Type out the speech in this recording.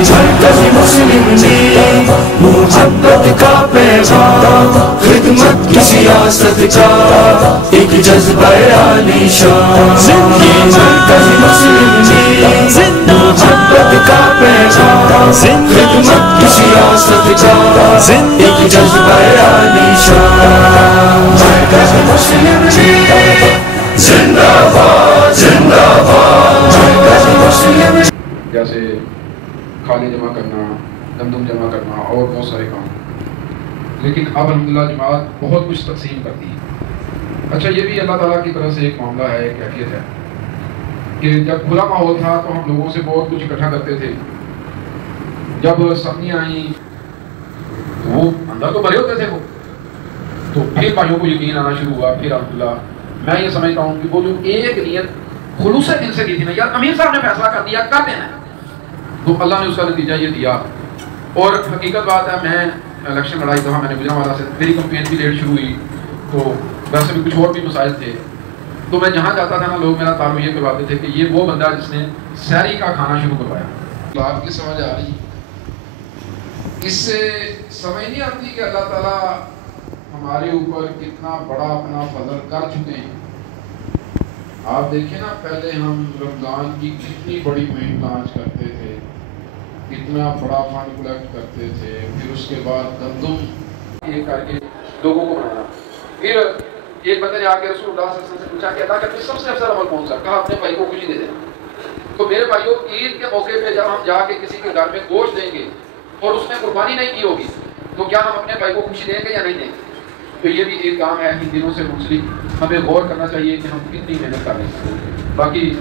مرکز مسلم نیز محبت کا پیغام، خدمت کی سیاست کا ایک جذبہ عالی شان، یہ مرکز مسلم نیز محبت کا پیغام، خدمت کی سیاست کا ایک جذبہ عالی شان، مرکز مسلم نیز زندہ باد زندہ باد، مرکز مسلم نیز۔ جیسے کھالیں جمع کرنا، گندم جمع کرنا اور بہت سارے کام، لیکن اب الحمدللہ جماعت بہت کچھ تقسیم کرتی ہے۔ اچھا یہ بھی اللہ تعالیٰ کی طرف سے ایک معاملہ ہے، ایک کیفیت ہے کہ جب کھلا ماحول تھا تو ہم لوگوں سے بہت کچھ اکٹھا کرتے تھے، جب سخنیاں آئیں وہ اندر تو بھرے ہوتے تھے وہ، تو پھر بھائیوں کو یقین آنا شروع ہوا۔ پھر الحمدللہ میں یہ سمجھتا ہوں کہ وہ جو ایک نیت خلوص دل سے کی تھی نا، یار امیر صاحب نے فیصلہ کر دیا کر دینا ہے، تو اللہ نے اس کا نتیجہ یہ دیا۔ اور حقیقت بات ہے، میں الیکشن لڑائی تھا، میں نے گجرانوالہ سے، میری کمپین بھی لیٹ شروع ہوئی، تو ویسے بھی کچھ اور بھی مسائل تھے، تو میں جہاں جاتا تھا نا لوگ میرا تعارف یہ کرواتے تھے کہ یہ وہ بندہ ہے جس نے سحری کا کھانا شروع کروایا۔ بات کی سمجھ آ رہی، اس سے سمجھ نہیں آتی کہ اللہ تعالیٰ ہمارے اوپر کتنا بڑا اپنا فضل کر چکے ہیں۔ آپ دیکھیں نا، پہلے ہم رمضان کی کتنی بڑی مہم لانچ کرتے تھے، کتنا بڑا فنڈ کلیکٹ کرتے تھے، پھر اس کے بعد گندم یہ کر کے لوگوں کو بنانا۔ پھر ایک بندے نے آ کے رسول اللہ صلی اللہ علیہ وسلم سے پوچھا کہ اللہ کا سب سے افضل عمل کون سا؟ کہا اپنے بھائی کو خوشی دے دینا۔ تو میرے بھائیوں، عید کے موقع پہ جب ہم جا کے کسی کے گھر میں گوشت دیں گے اور اس میں قربانی نہیں کی ہوگی، تو کیا ہم اپنے بھائی کو خوشی دیں گے یا نہیں دیں گے؟ تو یہ بھی ایک کام ہے ان دنوں سے منسلک، ہمیں غور کرنا چاہیے کہ ہم کتنی محنت کر رہے ہیں۔ باقی